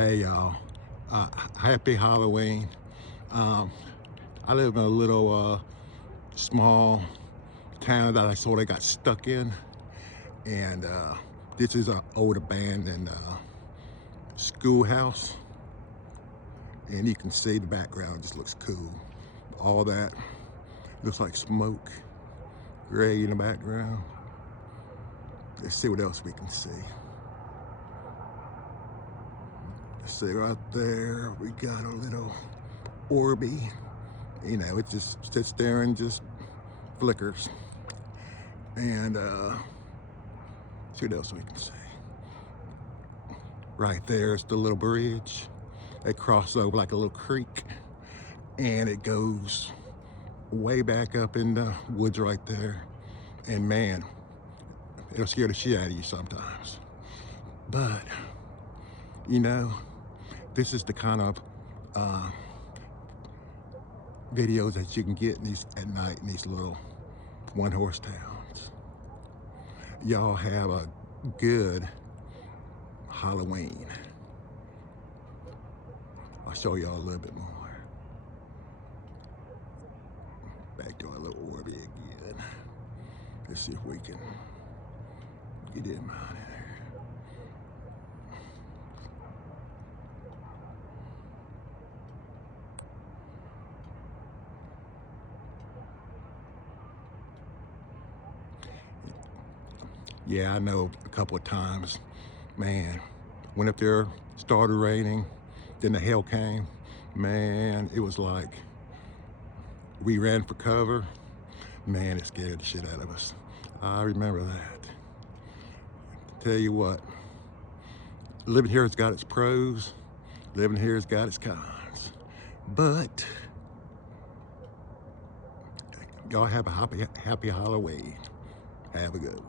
Hey y'all, happy Halloween. Um, I live in a little small town that I sort of got stuck in, and this is an old abandoned schoolhouse, and you can see the background just looks cool. All that looks like smoke, gray in the background. Let's see what else we can see. Let's see right there, we got a little Orby. You know, it just sits there and just flickers. And see what else we can see. Right there's the little bridge. It crosses over like a little creek, and it goes way back up in the woods right there. And man, it'll scare the shit out of you sometimes. But you know, this is the kind of videos that you can get in these at night in these little one-horse towns. Y'all have a good Halloween. I'll show y'all a little bit more. Back to our little Orby again. Let's see if we can get him out of there. Yeah, I know a couple of times, man, went up there, started raining, then the hail came. Man, it was like we ran for cover. Man, it scared the shit out of us. I remember that. Tell you what, living here has got its pros, living here has got its cons. But y'all have a happy Halloween. Have a good one.